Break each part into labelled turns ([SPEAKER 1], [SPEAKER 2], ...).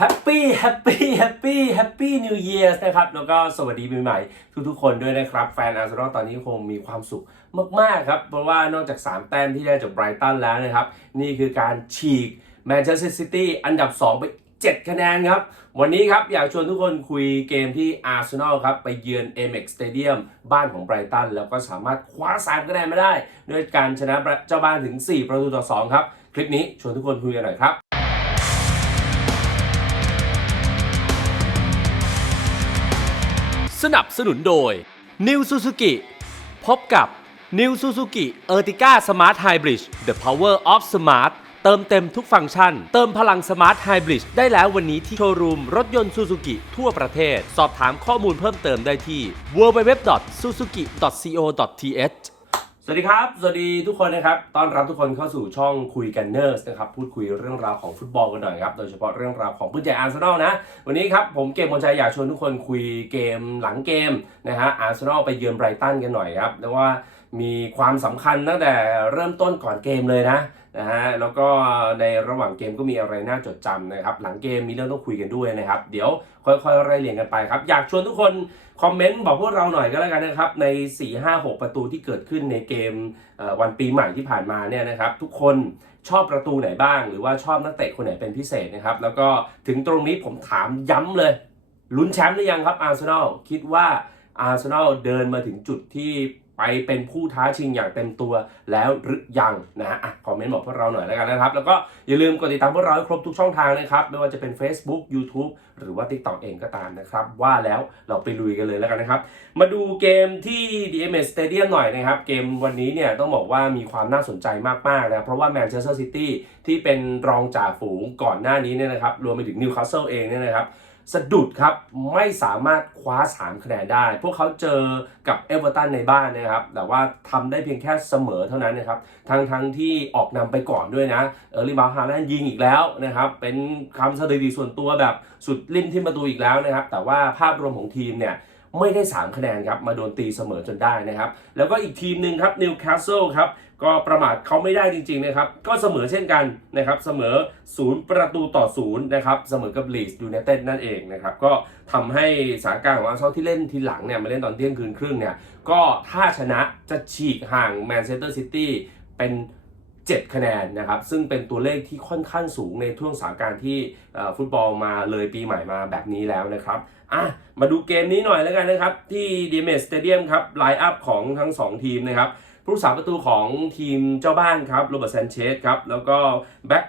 [SPEAKER 1] แฮปปี้แฮปปี้แฮปปี้แฮปปี้นิวเยียร์นะครับ แล้วก็สวัสดีปีใหม่ทุกๆคนด้วยนะครับ แฟนอาร์เซนอลตอนนี้คงมีความสุขมากๆครับ เพราะว่านอกจาก 3 แต้มที่ได้จากไบรตันแล้วนะครับ นี่คือการฉีกแมนเชสเตอร์ซิตี้อันดับ 2 ไป 7 คะแนนครับ วันนี้ครับ อยากชวนทุกคนคุยเกมที่อาร์เซนอลครับ ไปเยือน MX Stadium บ้านของไบรตัน แล้วก็สามารถคว้า3คะแนนมาได้ ด้วยการชนะเจ้าบ้านถึง 4 ประตูต่อ 2 ครับ คลิปนี้ชวนทุกคนคุยกันหน่อยครับ
[SPEAKER 2] สนับสนุนโดย New Suzuki พบกับ New Suzuki Ertiga Smart Hybrid The Power of Smart เติมเต็มทุกฟังก์ชัน เติมพลัง Smart Hybrid ได้แล้ววันนี้ที่โชว์รูมรถยนต์ Suzuki ทั่วประเทศ สอบถามข้อมูลเพิ่มเติมได้ที่ www.suzuki.co.th
[SPEAKER 1] สวัสดีครับ สวัสดีทุกคนนะครับ ต้อนรับทุกคนเข้าสู่ช่องคุยกันเนอร์สนะครับ พูดคุยเรื่องราวของฟุตบอลกันหน่อยครับ โดยเฉพาะเรื่องราวของผู้ใหญ่อาร์เซนอลนะ วันนี้ครับผมเกมบอลชัยอยากชวนทุกคนคุยเกมหลังเกมนะฮะ อาร์เซนอลไปเยือนไบรตันกันหน่อยครับ เพราะว่ามีความสำคัญตั้งแต่เริ่มต้นก่อนเกมเลยนะ นะฮะแล้วก็ในระหว่างเกมก็มีอะไรน่าจดจำนะครับ หลังเกมมีเรื่องต้องคุยกันด้วยนะครับ เดี๋ยวค่อยๆไล่เรียงกันไปครับ อยากชวนทุกคนคอมเมนต์บอกพวกเราหน่อยก็แล้วกันนะครับ ใน 4-5-6 ประตูที่เกิดขึ้นในเกมเวันปีใหม่ที่ผ่านมาเนี่ยนะครับ ทุกคนชอบประตูไหนบ้าง หรือว่าชอบนักเตะคนไหนเป็นพิเศษนะครับ แล้วก็ถึงตรงนี้ผมถามย้ำเลยลุ้นแชมป์หรือยังครับอาร์เซนอลคิดว่าอาร์เซนอลเดินมาถึงจุดที่ ไปเป็นผู้ท้าชิงอย่างเต็มตัวแล้วหรือยังนะฮะอะคอมเมนต์บอกพวกเราหน่อยแล้วกันนะครับ แล้วก็อย่าลืมกดติดตามพวกเราให้ครบทุกช่องทางนะครับ ไม่ว่าจะเป็น Facebook YouTube หรือว่า TikTok เองก็ตามนะครับ ว่าแล้วเราไปลุยกันเลยแล้วกันนะครับ มาดูเกมที่ DMS Stadium หน่อยนะครับ เกมวันนี้เนี่ยต้องบอกว่ามีความน่าสนใจมากๆนะเพราะว่า Manchester City ที่เป็นรองจ่าฝูงก่อนหน้านี้เนี่ยนะครับรวมไปถึง Newcastle เองเนี่ยนะครับ สะดุดครับไม่สามารถคว้า 3 คะแนนได้ พวกเขาเจอกับเอเวอร์ตันในบ้านนะครับ แต่ว่าทำได้เพียงแค่เสมอเท่านั้นนะครับ ทั้งทั้งที่ออกนำไปก่อนด้วยนะ เออริมาฮาแลนยิงอีกแล้วนะครับ เป็นคำสถิติส่วนตัวแบบสุดลิ้นที่ประตูอีกแล้วนะครับ แต่ว่าภาพรวมของทีมเนี่ยไม่ได้ 3 คะแนนครับ มาโดนตีเสมอจนได้นะครับ แล้วก็อีกทีมหนึ่งครับนิวคาสเซิลครับ ก็ประมาทเขาไม่ได้จริงๆนะครับก็เสมอเช่นกันนะครับเสมอ0ประตูต่อ0นะครับเสมอกับลีสยูไนเต็ดนั่นเองนะครับก็ทำให้สถานการณ์ของอาร์เซนอลที่เล่นทีหลังเนี่ยมาเล่นตอนเที่ยงคืนครึ่งเนี่ยก็ถ้าชนะจะฉีกห่างแมนเชสเตอร์ซิตี้เป็น7 คะแนนนะครับ ซึ่งเป็นตัวเลขที่ค่อนข้างสูงในช่วงสถานการณ์ที่ฟุตบอลมาเลยปีใหม่มาแบบนี้แล้วนะครับอะมาดูเกมนี้หน่อยแล้วกันนะครับ ที่ดีเมสสเตเดียมครับไลน์อัพของทั้ง 2 ทีมนะครับ ผู้สาประตูของทีมเจ้าบ้านครับโรเบิร์ตแซนเชสครับแล้วก็แบ็ค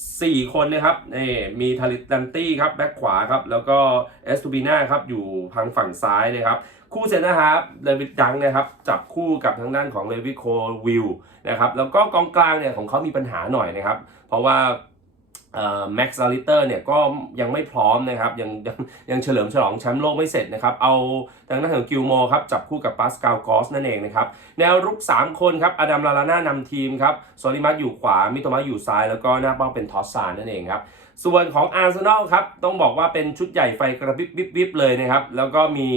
[SPEAKER 1] 4คนนะครับนี่มีทาริตันตี้ครับแบ็กขวาครับแล้วก็เอสตูบิน่าครับอยู่ทางฝั่งซ้ายนะครับคู่เซนนะครับเลวิดดังนะครับจับคู่กับทางด้านของเลวิโควิลนะครับแล้วก็กองกลางเนี่ยของเขามีปัญหาหน่อยนะครับเพราะว่า แม็กซ์ซาลิเตอร์เนี่ยก็ยังไม่พร้อมนะครับ ยังยังยังเฉลิมฉลองแชมป์โลกไม่เสร็จนะครับ เอาทางด้านของกิลโมครับ จับคู่กับปาสคาลกอสนั่นเองนะครับ แนวรุก 3 คนครับ อดัมลาลาน่านำทีมครับโซลิมัสอยู่ขวา มิโตมัสอยู่ซ้าย แล้วก็หน้าเป้าเป็นทอสซานนั่นเองครับ ส่วนของอาร์เซนอลครับ ต้องบอกว่าเป็นชุดใหญ่ไฟกระพริบวิบวิบเลยนะครับ แล้วก็มี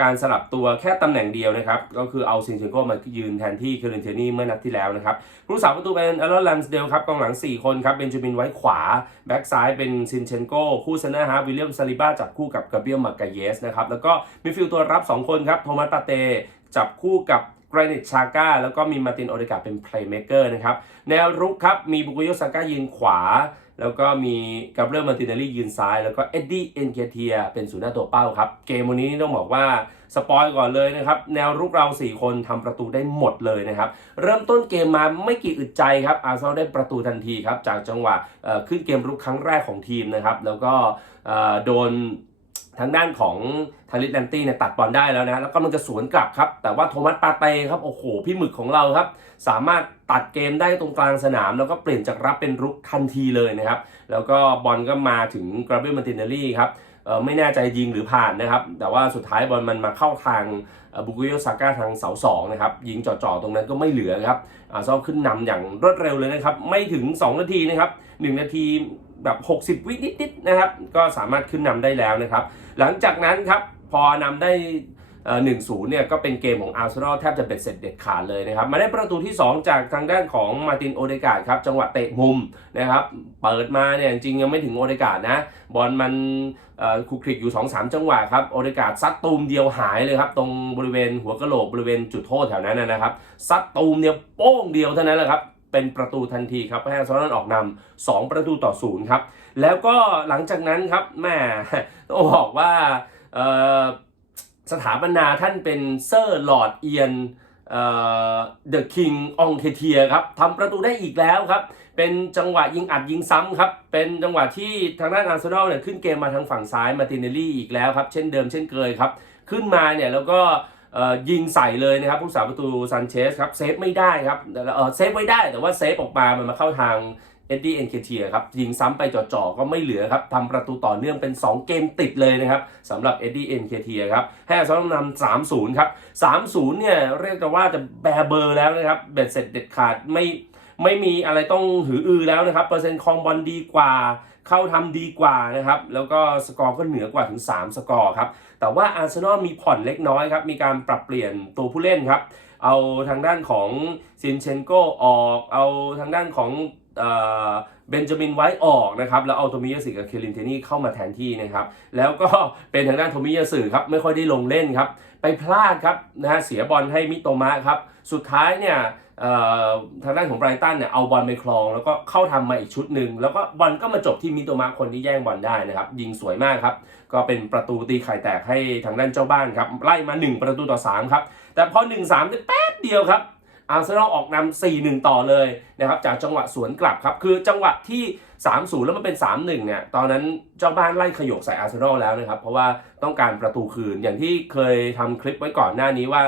[SPEAKER 1] การสลับตัวแค่ตำแหน่งเดียวนะครับ ก็คือเอาซินเชนโกมายืนแทนที่เคเรนเทนี่เมื่อนัดที่แล้วนะครับผู้รักษาประตูเป็นอลอนแลมสเดลครับกองหลัง 4 คนครับเบนจามินไว้ขวา แบ็กซ้ายเป็นซินเชนโกคู่เซนเตอร์ฮาร์วิลเลียมซาลิบ้าจับคู่กับกาเบียลมากาเยสนะครับแล้วก็มิดฟิลด์ตัวรับ 2 คนครับโทมัสปาเตจับคู่กับกรนิตชาก้าแล้วก็มีมาตินโอเดกาเป็นเพลย์เม k เกอร์นะครับแนวรุกครับ มีบุกโยซาก้ายืนขวา แล้วก็มีกาเบรียลมาร์ตินเนลลี่ยืนซ้าย แล้วก็เอ็ดดี้เอ็นเกเทียเป็นศูนย์หน้าตัวเป้าครับ เกมวันนี้ต้องบอกว่าสปอยก่อนเลยนะครับ แนวรุกเรา 4 คนทำประตูได้หมดเลยนะครับ เริ่มต้นเกมมาไม่กี่อึดใจครับ อาร์เซนอลได้ประตูทันทีครับ จากจังหวะขึ้นเกมรุกครั้งแรกของทีมนะครับ แล้วก็โดน ทางด้านของทาริสแลนตี้เนี่ยตัดบอลได้แล้วนะแล้วก็มันจะสวนกลับครับ แต่ว่าโทมัสปาเต้ครับโอ้โหพี่หมึกของเราครับ สามารถตัดเกมได้ตรงกลางสนาม แล้วก็เปลี่ยนจากรับเป็นรุกทันทีเลยนะครับ แล้วก็บอลก็มาถึงกราเบลมาตินเนลลี่ครับไม่แน่ใจยิงหรือผ่านนะครับ แต่ว่าสุดท้ายบอลมันมาเข้าทางบุกุโยซาก้าทางเสาสองนะครับ ยิงจ่อๆตรงนั้นก็ไม่เหลือครับอาซอลขึ้นนำอย่างรวดเร็วเลยนะครับ ไม่ถึง 2 นาทีนะครับ 1 นาที แบบ 60 วินิดๆนะครับ ก็สามารถขึ้นนำได้แล้วนะครับ หลังจากนั้นครับพอนำได้หนึ่งศูนย์เนี่ยก็เป็นเกมของอาร์เซนอลแทบจะเบ็ดเสร็จเด็ดขาดเลยนะครับ มาได้ประตูที่ 2 จากทางด้านของมาตินโอเดกาดครับ จังหวะเตะมุมนะครับ เปิดมาเนี่ยจริงยังไม่ถึงโอเดกาดนะ บอลมันเอ่อคุกคลิกอยู่ 2-3 จังหวะครับ โอเดกาดซัดตูมเดียวหายเลยครับ ตรงบริเวณหัวกะโหลกบริเวณจุดโทษแถวนั้นนะครับซัดตูมเดียวโป้งเดียวเท่านั้นแหละครับ เป็นประตูทันทีครับให้อาร์เซนอลออกนำ2ประตูต่อศูนย์ครับ แล้วก็หลังจากนั้นครับแม่ต้องบอกว่าสถาปนาท่านเป็นเซอร์ลอร์ดเอียนเดอะคิงองเคเทียครับทำประตูได้อีกแล้วครับ เป็นจังหวะยิงอัดยิงซ้ำครับ เป็นจังหวะที่ทางด้านอาร์เซนอลเนี่ยขึ้นเกมมาทางฝั่งซ้ายมาตินเนลลี่อีกแล้วครับ เช่นเดิมเช่นเคยครับ ขึ้นมาเนี่ยแล้วก็ ยิงใส่เลยนะครับผู้สาประตูซันเชสครับเซฟไม่ได้ครับเออเซฟไว้ได้แต่ว่าเซฟออกมามันมาเข้าทางเอ็ดดี้เอ็นเคเทียครับยิงซ้ำไปจ่อๆก็ไม่เหลือครับทำประตูต่อเนื่องเป็น 2 เกมติดเลยนะครับสำหรับเอ็ดดี้เอ็นเคเทียครับให้อาร์เซนอลนำสามศูนย์ครับสามศูนย์เนี่ยเรียกว่าจะแบเบอร์แล้วนะครับเบ็ดเสร็จเด็ดขาดไม่ไม่มีอะไรต้องหืออือแล้วนะครับ เปอร์เซ็นต์คองบอลดีกว่า เข้าทำดีกว่านะครับ แล้วก็สกอร์ก็เหนือกว่าถึง 3 สกอร์ครับ แต่ว่าอาร์เซนอลมีผ่อนเล็กน้อยครับ มีการปรับเปลี่ยนตัวผู้เล่นครับ เอาทางด้านของซินเชนโกออก เอาทางด้านของ เบนจามินไว้ออกนะครับแล้วเอาโทมิยาสึกับเคลินเทนี่เข้ามาแทนที่นะครับแล้วก็เป็นทางด้านโทมิยาสึครับไม่ค่อยได้ลงเล่นครับไปพลาดครับนะฮะเสียบอลให้มิโตมะครับสุดท้ายเนี่ยทางด้านของไบรตันเนี่ยเอาบอลไปครอง แล้วก็เข้าทำมาอีกชุดหนึ่งแล้วก็บอลก็มาจบที่มิโตมะคนที่แย่งบอลได้นะครับยิงสวยมากครับก็เป็นประตูตีไข่แตกให้ทางด้านเจ้าบ้านครับไล่มา 1 ประตูต่อ3ครับแต่พอ1-3ได้แป๊บเดียวครับ อาร์เซนอลออกนำ4-1 ต่อเลยนะครับจากจังหวะสวนกลับครับ คือจังหวะที่ 3-0 แล้วมันเป็น 3-1 เนี่ย ตอนนั้นเจ้าบ้านไล่ขยกใส่อาร์เซนอลแล้วนะครับ เพราะว่าต้องการประตูคืนอย่างที่เคยทำคลิปไว้ก่อนหน้านี้ว่า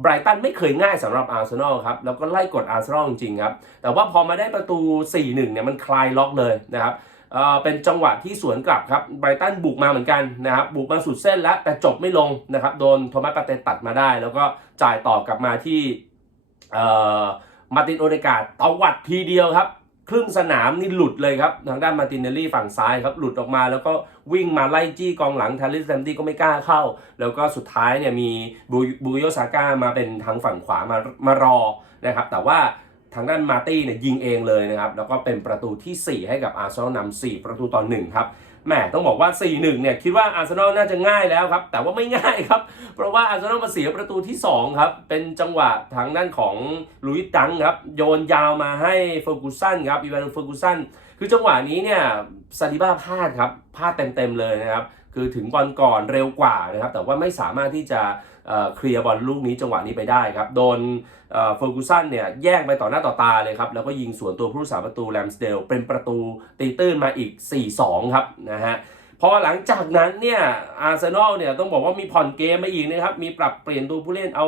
[SPEAKER 1] ไบรตันไม่เคยง่ายสำหรับอาร์เซนอลครับ แล้วก็ไล่กดอาร์เซนอลจริงๆครับ แต่ว่าพอมาได้ประตู 4-1 เนี่ยมันคลายล็อกเลยนะครับเออเป็นจังหวะที่สวนกลับครับ ไบรตันบุกมาเหมือนกันนะครับ บุกมาสุดเส้นแล้ว แต่จบไม่ลงนะครับ โดนโทมัสปาเตตัดมาได้ แล้วก็จ่ายต่อกลับมาที่ มาตินโอเดกาตวัดทีเดียวครับครึ่งสนามนี่หลุดเลยครับ ทางด้านมาตินเนลลี่ฝั่งซ้ายครับ หลุดออกมาแล้วก็วิ่งมาไล่จี้กองหลังทาริสแซมตี้ก็ไม่กล้าเข้า แล้วก็สุดท้ายเนี่ยมีบูโยซาก้ามาเป็นทางฝั่งขวามามารอนะครับ แต่ว่าทางด้านมาตี้เนี่ยยิงเองเลยนะครับ แล้วก็เป็นประตูที่ 4 ให้กับอาร์เซนอลนำ4ประตูต่อ1ครับ แหมต้องบอกว่า 4-1 เนี่ยคิดว่าอาร์เซนอลน่าจะง่ายแล้วครับ แต่ว่าไม่ง่ายครับ เพราะว่าอาร์เซนอลมาเสียประตูที่ 2 ครับ เป็นจังหวะทางด้านของลุยส์ดังครับ โยนยาวมาให้เฟอร์กูสันครับอีวานเฟอร์กูสันคือจังหวะนี้เนี่ยซาดิบ้าพลาดครับพลาดเต็มๆเลยนะครับ คือถึงบอลก่อนเร็วกว่านะครับ แต่ว่าไม่สามารถที่จะเคลียร์บอลลูกนี้จังหวะนี้ไปได้ครับ โดนเฟอร์กูสันเนี่ยแย่งไปต่อหน้าต่อตาเลยครับ แล้วก็ยิงสวนตัวผู้รักษาประตูแรมสเดลเป็นประตูตีตื้นมาอีก 4-2 ครับนะฮะพอหลังจากนั้นเนี่ยอาร์เซนอลเนี่ยต้องบอกว่ามีผ่อนเกมมาอีกนะครับ มีปรับเปลี่ยนตัวผู้เล่นเอา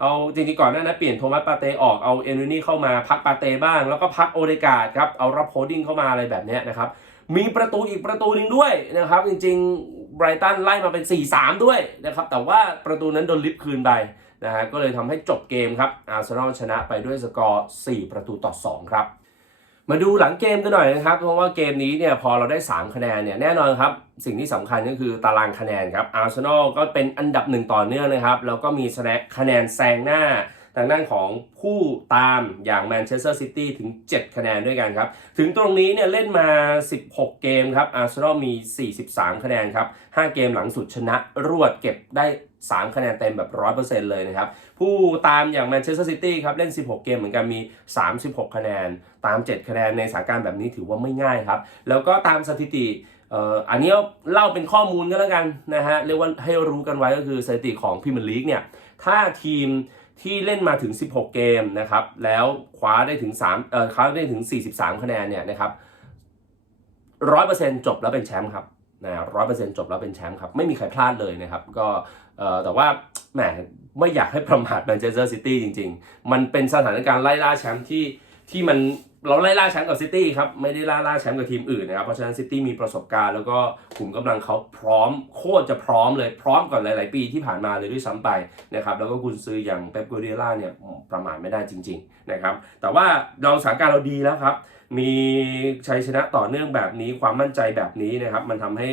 [SPEAKER 1] เอาจริงๆก่อนหน้านั้นเปลี่ยนโทมัสปาเตออกเอาเอนูนี่เข้ามาพักปาเตบ้าง แล้วก็พักโอเดกาดครับเอารับโฮดดิ้งเข้ามาอะไรแบบนี้นะครับมีประตูอีกประตูหนึ่งด้วยนะครับ จริงๆ ไบรตันไล่มาเป็น 4-3 ด้วยนะครับ แต่ว่าประตูนั้นโดนลิฟต์คืนไปนะฮะก็เลยทำให้จบเกมครับอาร์เซนอลชนะไปด้วยสกอร์ 4 ประตูต่อ 2 ครับ มาดูหลังเกมกันหน่อยนะครับ เพราะว่าเกมนี้เนี่ยพอเราได้ 3 คะแนนเนี่ยแน่นอนครับ สิ่งที่สำคัญก็คือตารางคะแนนครับอาร์เซนอลก็เป็นอันดับหนึ่งต่อเนื่องนะครับ แล้วก็มีคะแนนแซงหน้า ทางด้านของผู้ตามอย่างแมนเชสเตอร์ซิตี้ถึง 7 คะแนนด้วยกันครับ ถึงตรงนี้เนี่ยเล่นมา 16 เกมครับอาร์เซนอลมี 43 คะแนนครับ 5 เกมหลังสุดชนะรวดเก็บได้ 3 คะแนนเต็มแบบ 100%เลยนะครับ ผู้ตามอย่างแมนเชสเตอร์ซิตี้ครับ เล่น 16 เกมเหมือนกันมี 36 คะแนน ตาม 7 คะแนนในสถานการณ์แบบนี้ถือว่าไม่ง่ายครับ แล้วก็ตามสถิติเอ่ออันนี้เล่าเป็นข้อมูลก็แล้วกันนะฮะเรียกว่าให้รู้กันไว้ก็คือสถิติของพรีเมียร์ลีกเนี่ยถ้าทีม ที่เล่นมาถึง 16 เกมนะครับ แล้วคว้าได้ถึง3เอ่อคว้าได้ถึง 43 คะแนนเนี่ยนะครับ100%จบแล้วเป็นแชมป์ครับนะร้อยเปอร์เซ็นต์จบแล้วเป็นแชมป์ครับไม่มีใครพลาดเลยนะครับ ก็เอ่อแต่ว่าแหมไม่อยากให้ประมาทแมนเชสเตอร์ซิตี้จริง ๆ มันเป็นสถานการณ์ไล่ล่าแชมป์ที่ที่มัน เราไล่ล่าแชมป์กับซิตี้ครับไม่ได้ล่าล่าแชมป์กับทีมอื่นนะครับเพราะฉะนั้นซิตี้มีประสบการณ์แล้วก็ขุมกำลังเขาพร้อมโคตรจะพร้อมเลยพร้อมก่อนหลาย ๆ ปีที่ผ่านมาเลยด้วยซ้ำไปนะครับแล้วก็กุนซืออย่างเป๊ปกัวเดียล่าเนี่ยประมาทไม่ได้จริง ๆ นะครับ แต่ว่าเราสถานการณ์เราดีแล้วครับ มีชัยชนะต่อเนื่องแบบนี้ความมั่นใจแบบนี้นะครับ มันทำให้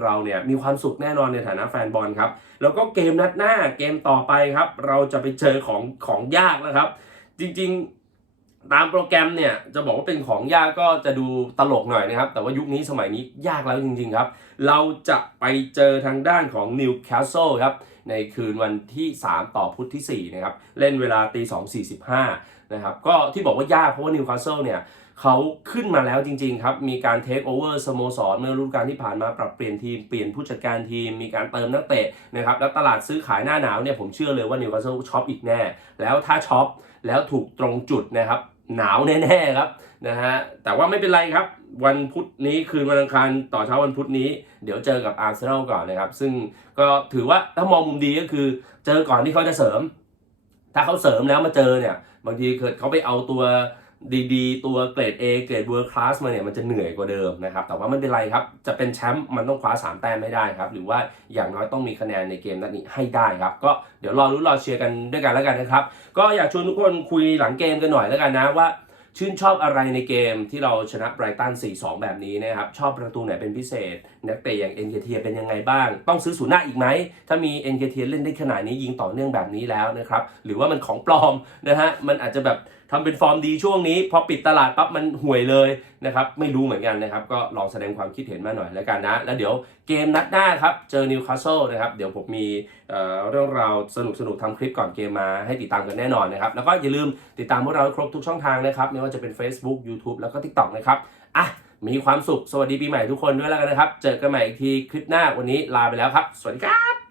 [SPEAKER 1] เราเนี่ยมีความสุขแน่นอนในฐานะแฟนบอลครับแล้วก็เกมนัดหน้าเกมต่อไปครับ เราจะไปเจอของของยากนะครับ จริง ๆ ตามโปรแกรมเนี่ยจะบอกว่าเป็นของยากก็จะดูตลกหน่อยนะครับ แต่ว่ายุคนี้สมัยนี้ยากแล้วจริงๆครับ เราจะไปเจอทางด้านของนิวคาสเซิลครับ ในคืนวันที่ 3 ต่อพุธที่ 4 นะครับ เล่นเวลาตี2.45 นะครับ ก็ที่บอกว่ายากเพราะว่านิวคาสเซิลเนี่ย เขาขึ้นมาแล้วจริง ๆ ครับ มีการเทคโอเวอร์สโมสรเมื่อฤดูกาลที่ผ่านมาปรับเปลี่ยนทีมเปลี่ยนผู้จัดการทีม มีการเติมนักเตะนะครับแล้วตลาดซื้อขายหน้าหนาวเนี่ยผมเชื่อเลยว่านิวคาสเซิลช็อปอีกแน่ แล้วถ้าช็อปแล้วถูกตรงจุดนะครับหนาวแน่ๆครับนะฮะแต่ว่าไม่เป็นไรครับ วันพุธนี้คืนวันอังคารต่อเช้าวันพุธนี้ เดี๋ยวเจอกับอาร์เซนอลก่อนนะครับ ซึ่งก็ถือว่าถ้ามองมุมดีก็คือ เจอก่อนที่เขาจะเสริม ถ้าเขาเสริมแล้วมาเจอเนี่ย บางทีเกิดเขาไปเอาตัว ดีๆ ตัวเกรด A เกรด World Class มาเนี่ยมันจะเหนื่อยกว่าเดิมนะครับ แต่ว่าไม่เป็นไรครับ จะเป็นแชมป์มันต้องคว้า 3 แต้มให้ได้ครับ หรือว่าอย่างน้อยต้องมีคะแนนในเกมนัดนี้ให้ได้ครับ ก็เดี๋ยวรอรุ้นรอเชียร์กันด้วยกันแล้วกันนะครับ ก็อยากชวนทุกคนคุยหลังเกมกันหน่อยแล้วกันนะว่าชื่นชอบอะไรในเกมที่เราชนะไบรตัน 4-2 แบบนี้นะครับ ชอบประตูไหนเป็นพิเศษ นักเตะอย่างเอ็นเเทียเป็นยังไงบ้าง ต้องซื้อศูนย์หน้าอีกไหม ถ้ามีเอ็นเเทียเล่นได้ขนาดนี้ยิงต่อเนื่องแบบนี้แล้วนะครับ หรือว่ามันของปลอมนะฮะ มันอาจจะแบบ ทำเป็นฟอร์มดีช่วงนี้ พอปิดตลาดปั๊บมันห่วยเลยนะครับไม่รู้เหมือนกันนะครับ ก็ลองแสดงความคิดเห็นมาหน่อยแล้วกันนะ แล้วเดี๋ยวเกมนัดหน้าครับ เจอนิวคาสเซิลนะครับ เดี๋ยวผมมีเเรื่องราวสนุกสนุกๆทำคลิปก่อนเกมมาให้ติดตามกันแน่นอนนะครับ แล้วก็อย่าลืมติดตามพวกเราครบทุกช่องทางนะครับ ไม่ว่าจะเป็น Facebook YouTube แล้วก็ TikTok นะครับอะมีความสุขสวัสดีปีใหม่ทุกคนด้วยแล้วกันนะครับ เจอกันใหม่อีกทีคลิปหน้าวันนี้ลาไปแล้วครับ สวัสดีครับ「